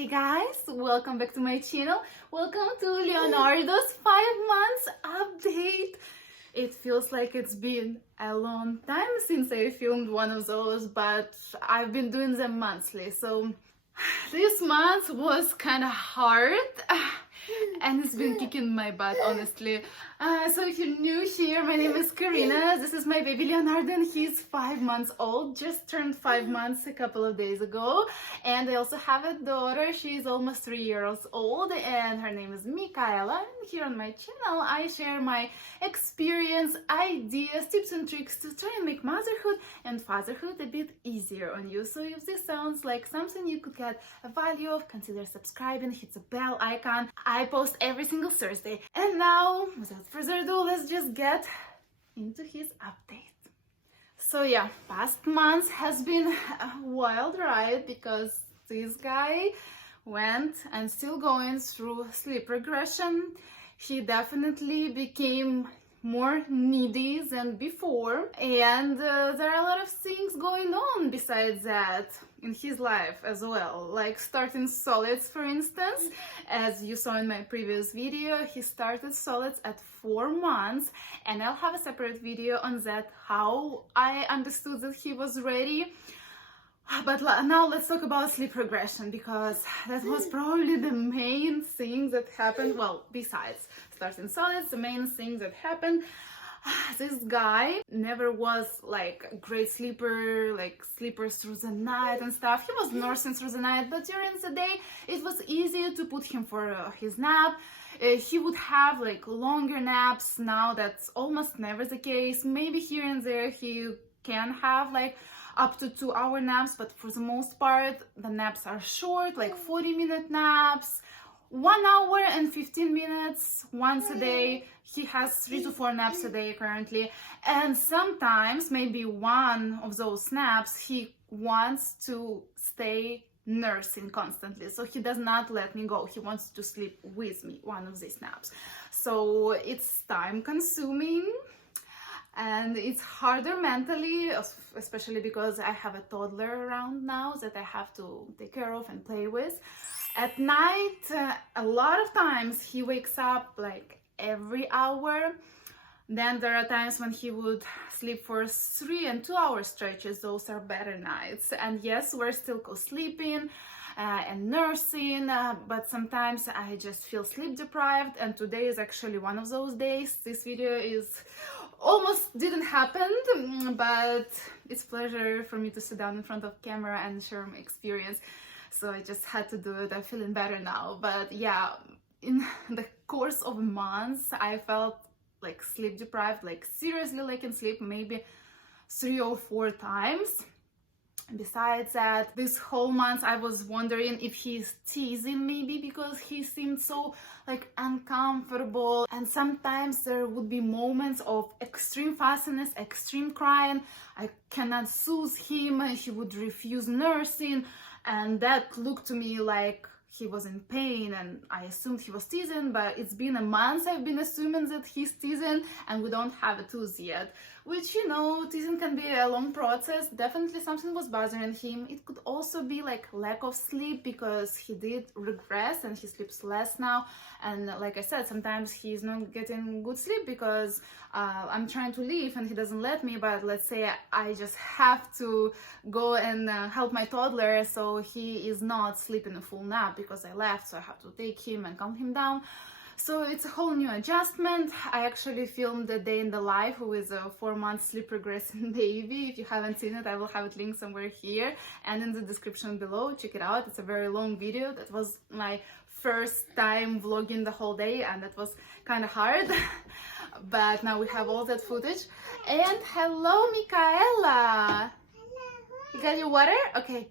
Hey guys, welcome back to my channel. Welcome to Leonardo's 5 months update. It feels like it's been a long time since I filmed one of those, but I've been doing them monthly. So this month was kind of hard and it's been kicking my butt, honestly. So if you're new here, my name is Karyna. This is my baby Leonardo and he's 5 months old, just turned 5 months a couple of days ago. And I also have a daughter. She's almost 3 years old and her name is Michaela. And here on my channel I share my experience, ideas, tips and tricks to try and make motherhood and fatherhood a bit easier on you. So if this sounds like something you could get a value of, consider subscribing, hit the bell icon. I post every single Thursday. And now, without further ado, let's just get into his update. So yeah, past month has been a wild ride because this guy went and still going through sleep regression. He definitely became more needy than before, and there are a lot of things going on besides that in his life as well, like starting solids, for instance. As you saw in my previous video, he started solids at 4 months, and I'll have a separate video on that, how I understood that he was ready. But now let's talk about sleep regression, because that was probably the main thing that happened. Well, besides starting solids, the main thing that happened, this guy never was like a great sleeper, like sleepers through the night and stuff. He was nursing through the night, but during the day it was easier to put him for his nap. He would have like longer naps. Now that's almost never the case. Maybe here and there he can have like up to 2-hour naps, but for the most part the naps are short, like 40-minute naps, 1 hour and 15 minutes once a day. He has 3 to 4 naps a day currently, and sometimes maybe one of those naps he wants to stay nursing constantly, so he does not let me go. He wants to sleep with me one of these naps. So it's time consuming and it's harder mentally, especially because I have a toddler around now that I have to take care of and play with. At night, a lot of times he wakes up like every hour. Then there are times when he would sleep for 3 and 2 hour stretches. Those are better nights. And yes, we're still co-sleeping and nursing, but sometimes I just feel sleep deprived, and today is actually one of those days. This video is almost didn't happen, but it's a pleasure for me to sit down in front of camera and share my experience, so I just had to do it. I'm feeling better now. But yeah, in the course of months I felt like sleep deprived, like seriously lacking sleep, maybe 3 or 4 times. Besides that, this whole month I was wondering if he's teasing maybe, because he seemed so like uncomfortable, and sometimes there would be moments of extreme fastness, extreme crying. I cannot soothe him, he would refuse nursing, and that looked to me like he was in pain, and I assumed he was teasing. But it's been a month I've been assuming that he's teasing, and we don't have a tooth yet, which, you know, teasing can be a long process. Definitely something was bothering him. It could also be like lack of sleep, because he did regress and he sleeps less now. And like I said, sometimes he's not getting good sleep because I'm trying to leave and he doesn't let me. But let's say I just have to go and help my toddler, so he is not sleeping a full nap because I left, so I have to take him and calm him down. So it's a whole new adjustment. I actually filmed a day in the life with a 4-month sleep regressing baby. If you haven't seen it, I will have it linked somewhere here and in the description below. Check it out. It's a very long video. That was my first time vlogging the whole day, and that was kind of hard. But now we have all that footage. And hello, Michaela! You got your water? Okay.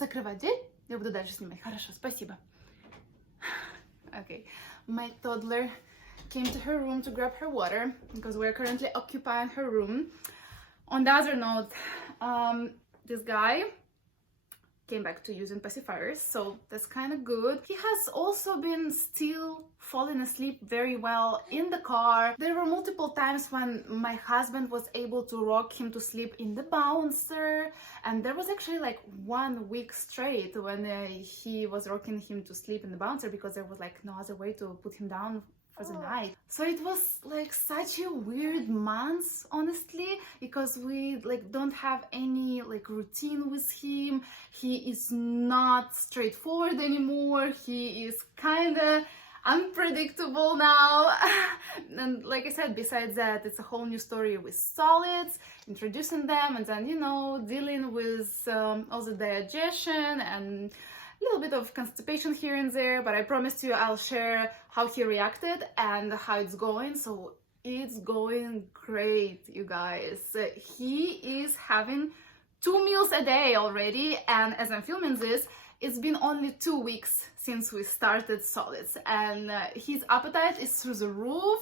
Закрывай дверь. Я буду дальше снимать. Хорошо, спасибо. Okay. My toddler came to her room to grab her water because we're currently occupying her room. On the other note, this guy came back to using pacifiers, so that's kind of good. He has also been still falling asleep very well in the car. There were multiple times when my husband was able to rock him to sleep in the bouncer, and there was actually like 1 week straight when he was rocking him to sleep in the bouncer because there was like no other way to put him down for the night. So it was like such a weird month, honestly, because we like don't have any like routine with him. He is not straightforward anymore. He is kind of unpredictable now. And like I said, besides that, it's a whole new story with solids, introducing them, and then, you know, dealing with also digestion and a little bit of constipation here and there. But I promised you I'll share how he reacted and how it's going. So it's going great, you guys. He is having 2 meals a day already, and as I'm filming this, it's been only 2 weeks since we started solids, and his appetite is through the roof.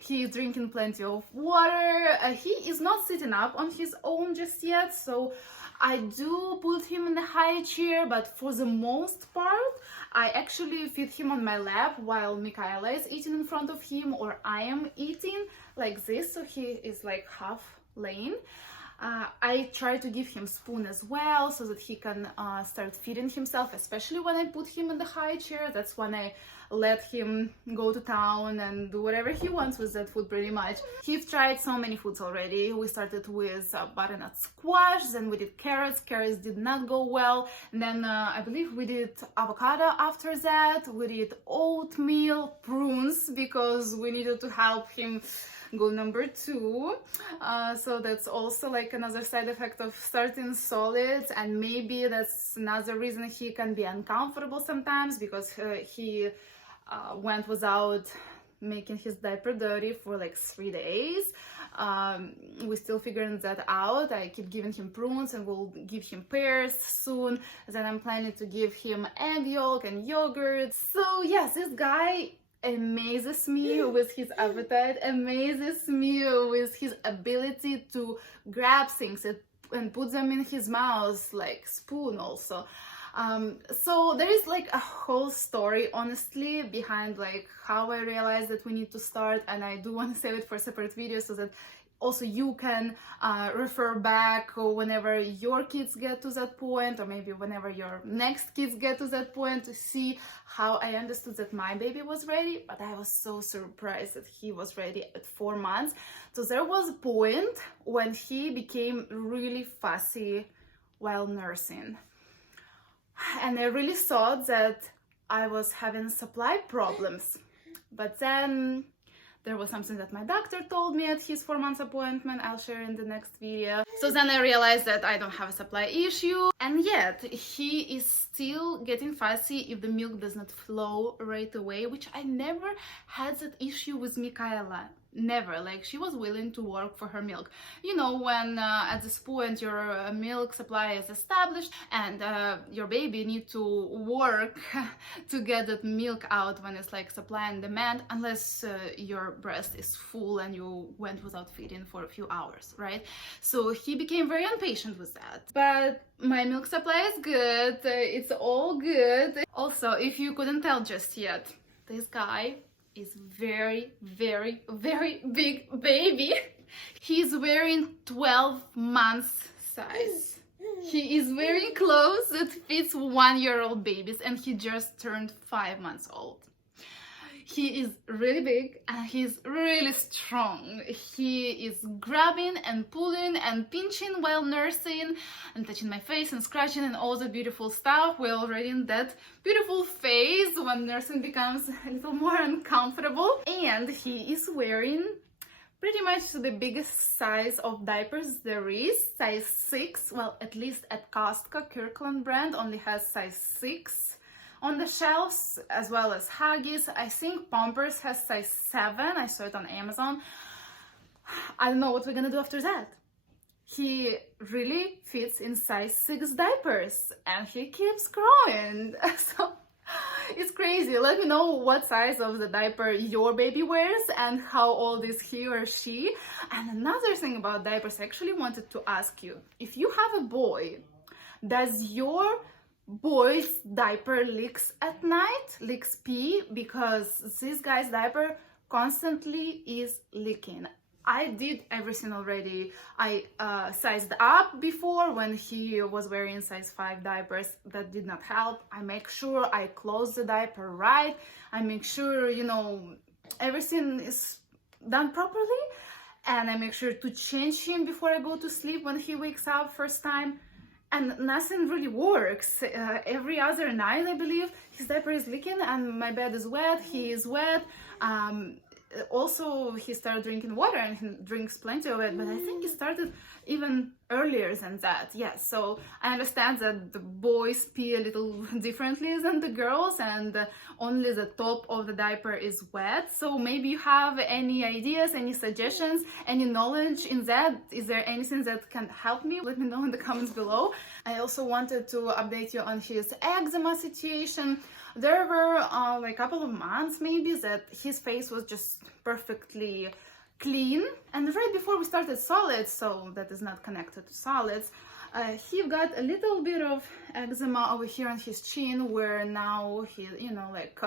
He's drinking plenty of water. He is not sitting up on his own just yet, so I do put him in the high chair, but for the most part, I actually feed him on my lap while Michaela is eating in front of him, or I am eating like this, so he is like half laying. I try to give him spoon as well so that he can start feeding himself, especially when I put him in the high chair. That's when I let him go to town and do whatever he wants with that food pretty much. He's tried so many foods already. We started with butternut squash, then we did carrots. Carrots did not go well. And then I believe we did avocado after that. We did oatmeal, prunes, because we needed to help him goal number 2. So that's also like another side effect of starting solids, and maybe that's another reason he can be uncomfortable sometimes, because he went without making his diaper dirty for like 3 days. We're still figuring that out. I keep giving him prunes, and we'll give him pears soon. Then I'm planning to give him egg yolk and yogurt. So yes, this guy amazes me with his appetite, amazes me with his ability to grab things and put them in his mouth, like spoon also. So there is like a whole story, honestly, behind like how I realized that we need to start, and I do want to save it for a separate video so that also you can refer back whenever your kids get to that point, or maybe whenever your next kids get to that point, to see how I understood that my baby was ready. But I was so surprised that he was ready at 4 months. So there was a point when he became really fussy while nursing, and I really thought that I was having supply problems. But then there was something that my doctor told me at his 4 months appointment. I'll share in the next video. So then I realized that I don't have a supply issue, and yet he is still getting fussy if the milk does not flow right away, which I never had that issue with Michaela. Never. Like, she was willing to work for her milk. You know, when at this point your milk supply is established and your baby needs to work to get that milk out when it's like supply and demand, unless your breast is full and you went without feeding for a few hours, right? So he became very impatient with that. But my milk supply is good. It's all good. Also, if you couldn't tell just yet, this guy is very, very, very big baby. He's wearing 12 months size. He is wearing clothes that fits 1-year-old babies, and he just turned 5 months old. He is really big and he's really strong. He is grabbing and pulling and pinching while nursing and touching my face and scratching and all the beautiful stuff. We're already in that beautiful phase when nursing becomes a little more uncomfortable. And he is wearing pretty much the biggest size of diapers there is, size 6. Well, at least at Costco, Kirkland brand only has size 6 on the shelves, as well as Huggies. I think Pampers has size 7. I saw it on Amazon. I don't know what we're gonna do after that. He really fits in size 6 diapers and he keeps growing. So it's crazy. Let me know what size of the diaper your baby wears and how old is he or she. And another thing about diapers, I actually wanted to ask you, if you have a boy, does your boy's diaper leaks at night, leaks pee, because this guy's diaper constantly is leaking. I did everything already. I sized up before when he was wearing size 5 diapers. That did not help. I make sure I close the diaper right. I make sure, you know, everything is done properly. And I make sure to change him before I go to sleep when he wakes up first time. And nothing really works. Every other night, I believe, his diaper is leaking and my bed is wet, he is wet. Also, he started drinking water and he drinks plenty of it, but I think he started even earlier than that. Yes, so I understand that the boys pee a little differently than the girls, and only the top of the diaper is wet. So maybe you have any ideas, any suggestions, any knowledge in that. Is there anything that can help me? Let me know in the comments below. I also wanted to update you on his eczema situation. There were like a couple of months maybe that his face was just perfectly clean, and right before we started solids, so that is not connected to solids, he got a little bit of eczema over here on his chin, where now he, you know, like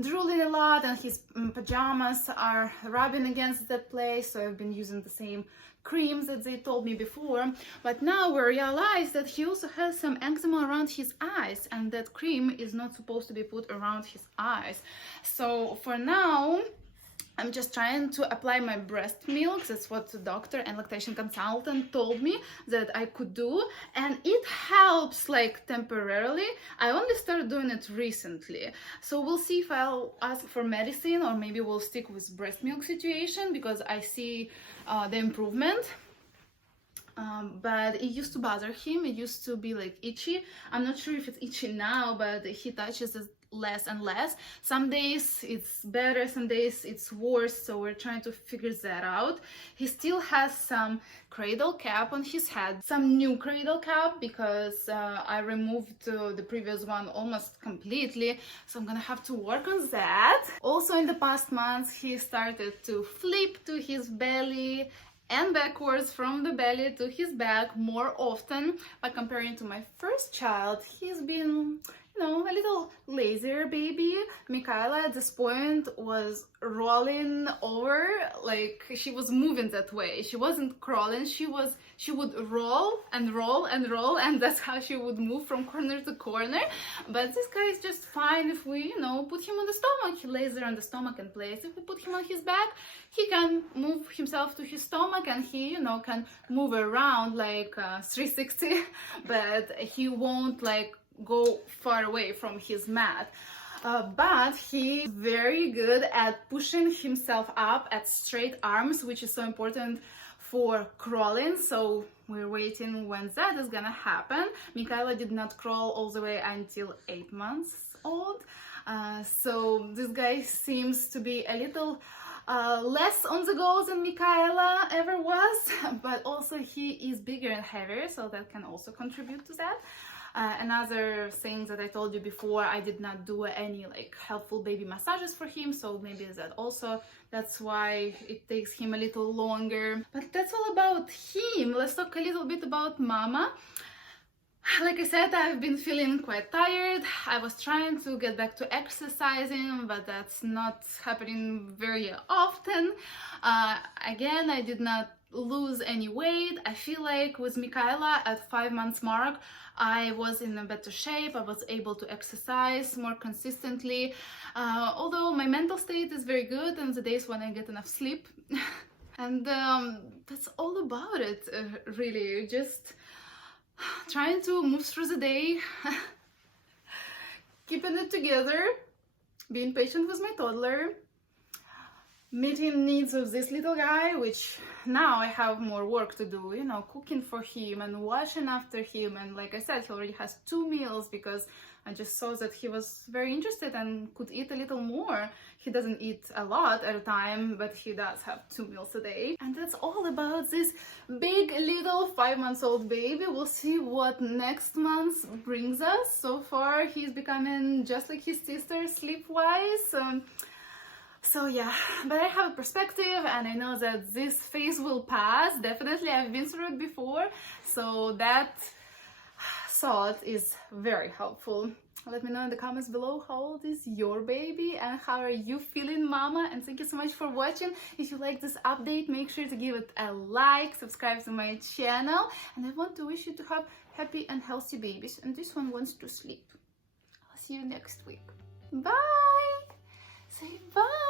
drooling a lot, and his pajamas are rubbing against that place. So I've been using the same creams that they told me before, but now we realize that he also has some eczema around his eyes, and that cream is not supposed to be put around his eyes. So for now, I'm just trying to apply my breast milk. That's what the doctor and lactation consultant told me that I could do, and it helps like temporarily. I only started doing it recently, so we'll see if I'll ask for medicine or maybe we'll stick with breast milk situation, because I see the improvement. But it used to bother him. It used to be like itchy. I'm not sure if it's itchy now, but he touches it less and less. Some days it's better, some days it's worse, so we're trying to figure that out. He still has some cradle cap on his head, some new cradle cap, because I removed the previous one almost completely, so I'm gonna have to work on that. Also, in the past months, he started to flip to his belly and backwards from the belly to his back more often. But comparing to my first child, he's been, you know, a little lazier baby. Michaela at this point was rolling over, like she was moving that way. She wasn't crawling, she would roll and roll and roll, and that's how she would move from corner to corner. But this guy is just fine if we, you know, put him on the stomach. He lays there on the stomach and plays. If we put him on his back, he can move himself to his stomach, and he, you know, can move around like 360, but he won't like go far away from his mat. But he's very good at pushing himself up at straight arms, which is so important for crawling. So we're waiting when that is gonna happen. Michaela did not crawl all the way until 8 months old. So this guy seems to be a little less on the go than Michaela ever was, but also he is bigger and heavier, so that can also contribute to that. Another thing that I told you before, I did not do any like helpful baby massages for him, so maybe that's why it takes him a little longer. But that's all about him. Let's talk a little bit about Mama. Like I said, I've been feeling quite tired. I was trying to get back to exercising, but that's not happening very often. Again, I did not lose any weight. I feel like with Michaela at 5 months mark, I was in a better shape. I was able to exercise more consistently, although my mental state is very good and the days when I get enough sleep. And that's all about it, really. Just trying to move through the day, keeping it together, being patient with my toddler, meeting needs of this little guy, which now I have more work to do, you know, cooking for him and washing after him. And like I said, he already has 2 meals because I just saw that he was very interested and could eat a little more. He doesn't eat a lot at a time, but he does have 2 meals a day. And that's all about this big little 5-month-old baby. We'll see what next month brings us. So far, he's becoming just like his sister sleep-wise. So yeah, but I have a perspective and I know that this phase will pass. Definitely, I've been through it before. So that thought is very helpful. Let me know in the comments below how old is your baby and how are you feeling, mama. And thank you so much for watching. If you like this update, make sure to give it a like, subscribe to my channel, and I want to wish you to have happy and healthy babies. And this one wants to sleep. I'll see you next week. Bye. Say bye.